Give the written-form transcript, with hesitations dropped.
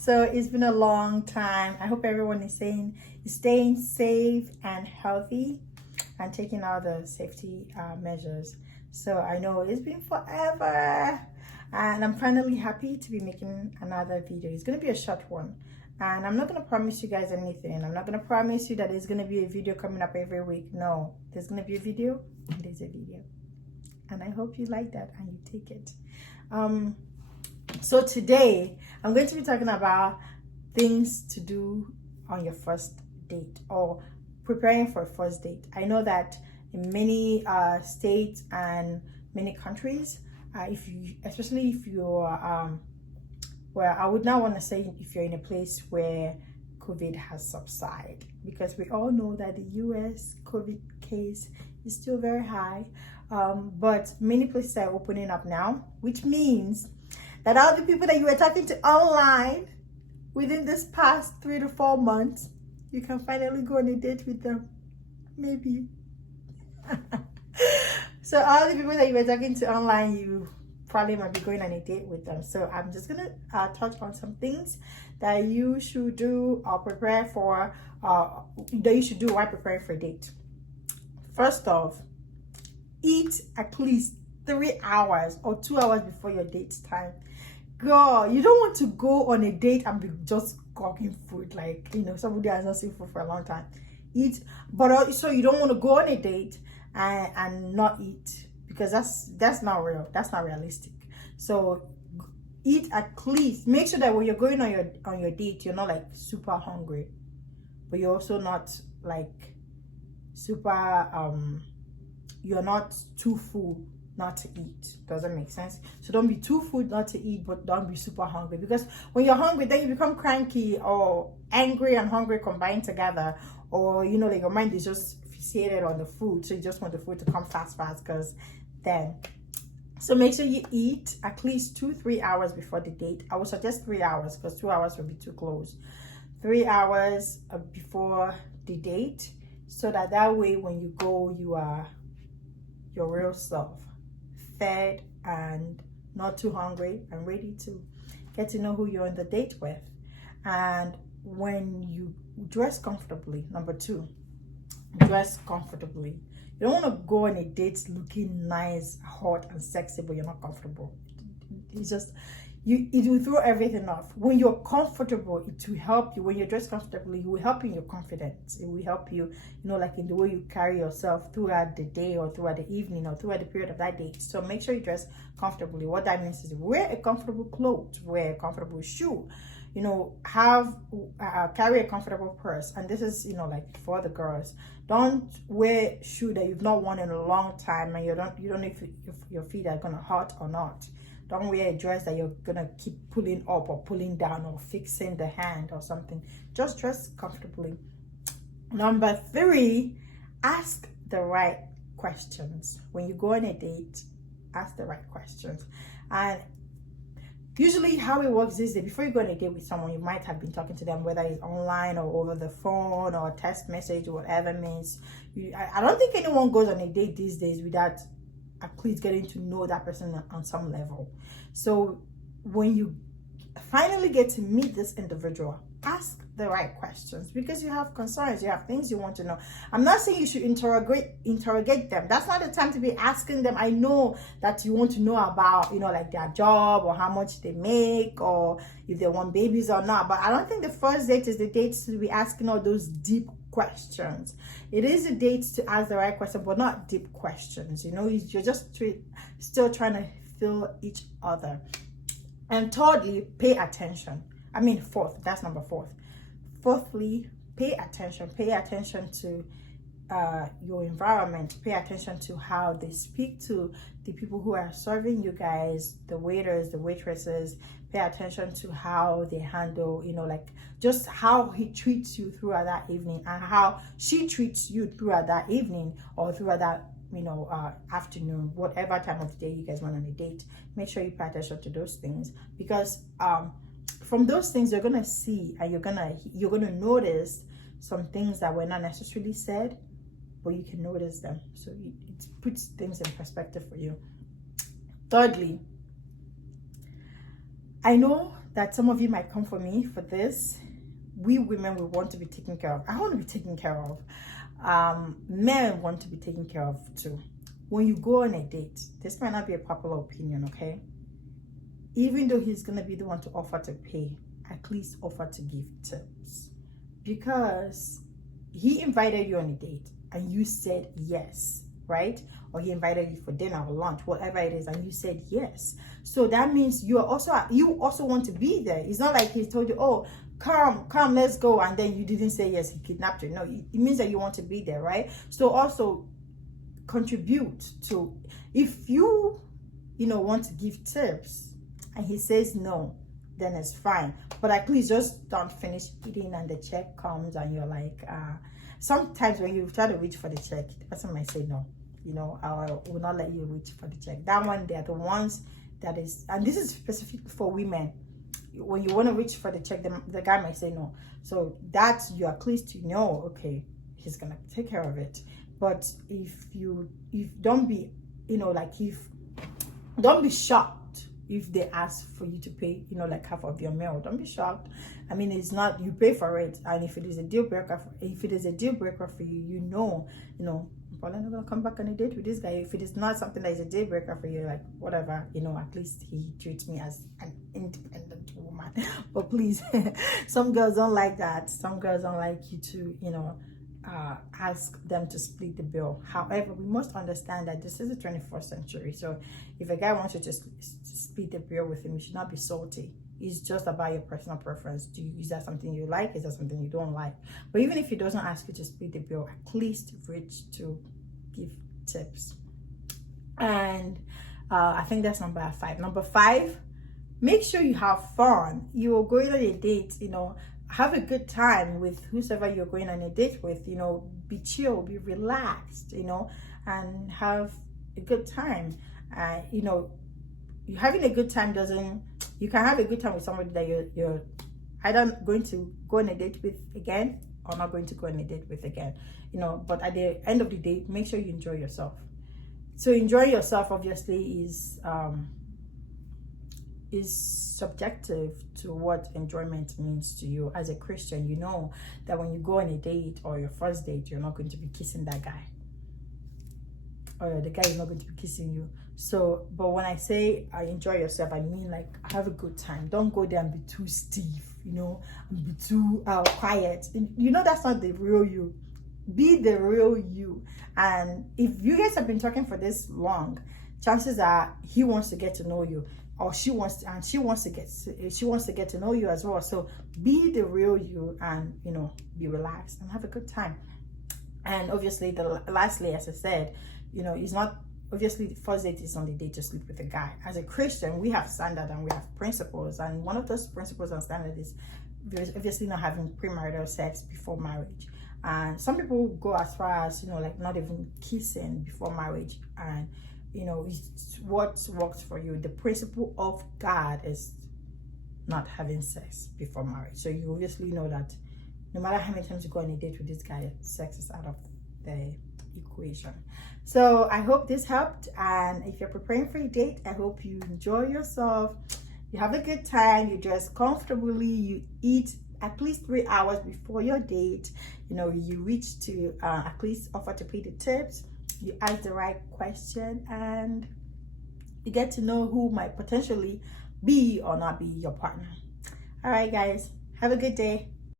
So it's been a long time. I hope everyone is staying safe and healthy and taking all the safety measures. So I know it's been forever, and I'm finally happy to be making another video. It's going to be a short one, and I'm not going to promise you guys anything. I'm not going to promise you that there's going to be a video coming up every week. No, there's going to be a video, and there's a video, and I hope you like that and you take it. So today I'm going to be talking about things to do on your first date or preparing for a first date. I know that in many states and many countries, especially if you're well, I would not want to say if you're in a place where COVID has subsided, because we all know that the US COVID case is still very high, but many places are opening up now, which means that all the people that you were talking to online within this past 3 to 4 months, you can finally go on a date with them. Maybe. So all the people that you were talking to online, you probably might be going on a date with them. So I'm just gonna touch on some things that you should do or prepare for, that you should do while preparing for a date. First off, eat at least 3 hours or 2 hours before your date time. Girl, you don't want to go on a date and be just cooking food, like, you know, somebody has not seen food for a long time. Eat, but also you don't want to go on a date and not eat, because that's not real. That's not realistic. So eat at least. Make sure that when you're going on your date, you're not like super hungry, but you're also not like super you're not too full not to eat. Does that make sense? So don't be too full not to eat, but don't be super hungry, because when you're hungry, then you become cranky or angry and hungry combined together, or you know, like your mind is just fixated on the food, so you just want the food to come fast because then. So make sure you eat at least 2-3 hours before the date. I would suggest 3 hours, because 2 hours will be too close. 3 hours before the date, so that way when you go, you are your real self, fed and not too hungry and ready to get to know who you're on the date with. And when you dress comfortably, number 2, dress comfortably. You don't want to go on a date looking nice, hot and sexy, but you're not comfortable. It's just, it will throw everything off. When you're comfortable, it will help you. When you're dressed comfortably, it will help you in your confidence. It will help you, you know, like in the way you carry yourself throughout the day or throughout the evening or throughout the period of that day. So make sure you dress comfortably. What that means is wear a comfortable clothes, wear a comfortable shoe, you know, carry a comfortable purse. And this is, you know, like for the girls, don't wear shoe that you've not worn in a long time and you don't know if your feet are gonna hurt or not. Don't wear a dress that you're gonna keep pulling up or pulling down or fixing the hand or something. Just dress comfortably. Number 3, ask the right questions. When you go on a date, ask the right questions. And usually how it works is that before you go on a date with someone, you might have been talking to them, whether it's online or over the phone or text message or whatever means. I don't think anyone goes on a date these days without at least getting to know that person on some level. So when you finally get to meet this individual, ask the right questions, because you have concerns, you have things you want to know. I'm not saying you should interrogate them. That's not the time to be asking them. I know that you want to know about, you know, like their job or how much they make or if they want babies or not, but I don't think the first date is the date to be asking all those deep questions. It is a date to ask the right question, but not deep questions. You know, you're just still trying to feel each other. And thirdly, pay attention. That's number 4. Fourthly, pay attention. Pay attention to your environment. Pay attention to how they speak to the people who are serving you guys, the waiters, the waitresses. Pay attention to how they handle, you know, like just how he treats you throughout that evening and how she treats you throughout that evening or throughout that, you know, afternoon, whatever time of the day you guys went on a date. Make sure you pay attention to those things, because from those things you're gonna see and you're gonna notice some things that were not necessarily said, but you can notice them. So it puts things in perspective for you. Thirdly, I know that some of you might come for me for this. We women, we want to be taken care of. I want to be taken care of. Men want to be taken care of too. When you go on a date, this might not be a popular opinion, okay? Even though he's gonna be the one to offer to pay, at least offer to give tips, because he invited you on a date and you said yes, right? Or he invited you for dinner or lunch, whatever it is, and you said yes. So that means you also want to be there. It's not like he told you, oh, come, let's go, and then you didn't say yes, he kidnapped you. No, it means that you want to be there, right? So also contribute to, if you want to give tips and he says no, then it's fine. But at least just don't finish eating and the check comes and you're like, sometimes when you try to reach for the check, the person might say no, I will not let you reach for the check. That one, they're the ones that is, and this is specific for women. When you want to reach for the check, the guy might say no. So that's, you at least okay, he's gonna take care of it. But if don't be, don't be shocked if they ask for you to pay, like half of your meal. Don't be shocked. I mean, it's not, you pay for it, and if it is a deal breaker, for you, I'm probably not gonna come back on a date with this guy. If it is not something that is a deal breaker for you, like whatever, at least he treats me as an independent woman. But please, some girls don't like that. Some girls don't like you to, ask them to split the bill. However, we must understand that this is the 21st century. So if a guy wants you to split the bill with him, you should not be salty. It's just about your personal preference. Is that something you like? Is that something you don't like? But even if he doesn't ask you to split the bill, at least reach to give tips. And I think that's number 5. Number 5, make sure you have fun. You are going on a date, have a good time with whoever you're going on a date with, be chill, be relaxed, and have a good time. You having a good time you can have a good time with somebody that you're either going to go on a date with again or not going to go on a date with again, but at the end of the day, make sure you enjoy yourself. So enjoying yourself obviously is subjective to what enjoyment means to you. As a Christian, you know that when you go on a date or your first date, you're not going to be kissing that guy, or the guy is not going to be kissing you. So, but when I say I enjoy yourself, I mean like have a good time. Don't go there and be too stiff, and be too quiet. That's not the real you. Be the real you. And if you guys have been talking for this long, chances are he wants to get to know you, or she wants to get to know you as well. So be the real you, and be relaxed and have a good time. And obviously, lastly, as I said, it's not, obviously the first date is on the date to sleep with a guy. As a Christian, we have standard and we have principles, and one of those principles and standards is obviously not having premarital sex before marriage. And some people go as far as like not even kissing before marriage, and it's what works for you. The principle of God is not having sex before marriage. So you obviously know that no matter how many times you go on a date with this guy, sex is out of the equation. So I hope this helped, and if you're preparing for a date, I hope you enjoy yourself, you have a good time, you dress comfortably, you eat at least 3 hours before your date, you reach to at least offer to pay the tips, you ask the right question, and you get to know who might potentially be or not be your partner. All right, guys, have a good day.